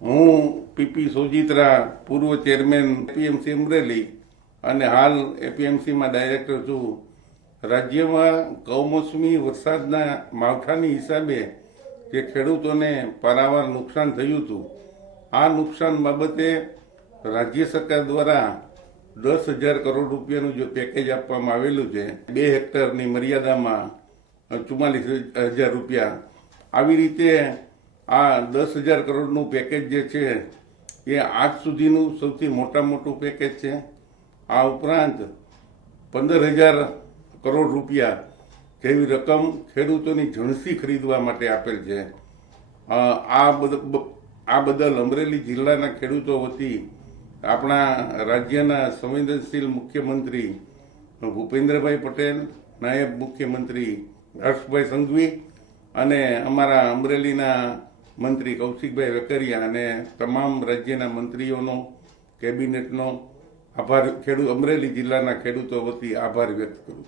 હું પીપી સુજિત્રા, પૂર્વ chairman APMC Amreli અને હાલ એપીએમસીમાં ડાયરેક્ટર છું. રાજ્યમાં કમોસમી વરસાદના માવઠાની હિસાબે જે ખેડૂતોને પારાવાર નુકસાન થયું હતું, આ નુકસાન બાબતે રાજ્ય સરકાર દ્વારા દસ હજાર કરોડ રૂપિયાનું જે પેકેજ આપવામાં આવેલું છે, બે હેક્ટરની મર્યાદામાં ચુમ્માલીસ હજાર રૂપિયા. આવી રીતે આ દસ હજાર કરોડનું પેકેજ જે છે, એ આજ સુધીનું સૌથી મોટા મોટું પેકેજ છે. આ ઉપરાંત પંદર હજાર કરોડ રૂપિયા જેવી રકમ ખેડૂતોની ઝણસી ખરીદવા માટે આપેલ છે. આ આ બદલ અમરેલી જિલ્લાના ખેડૂતો વતી આપણા રાજ્યના સંવેદનશીલ મુખ્યમંત્રી ભૂપેન્દ્રભાઈ પટેલ, નાયબ મુખ્યમંત્રી હર્ષભાઈ સંઘવી અને અમારા અમરેલીના મંત્રી કૌશિકભાઈ વેકરિયા અને તમામ રાજ્યના મંત્રીઓનો, કેબિનેટનો આભાર. ખેડૂત અમરેલી જિલ્લાના ખેડૂતો વતી આભાર વ્યક્ત કરું છું.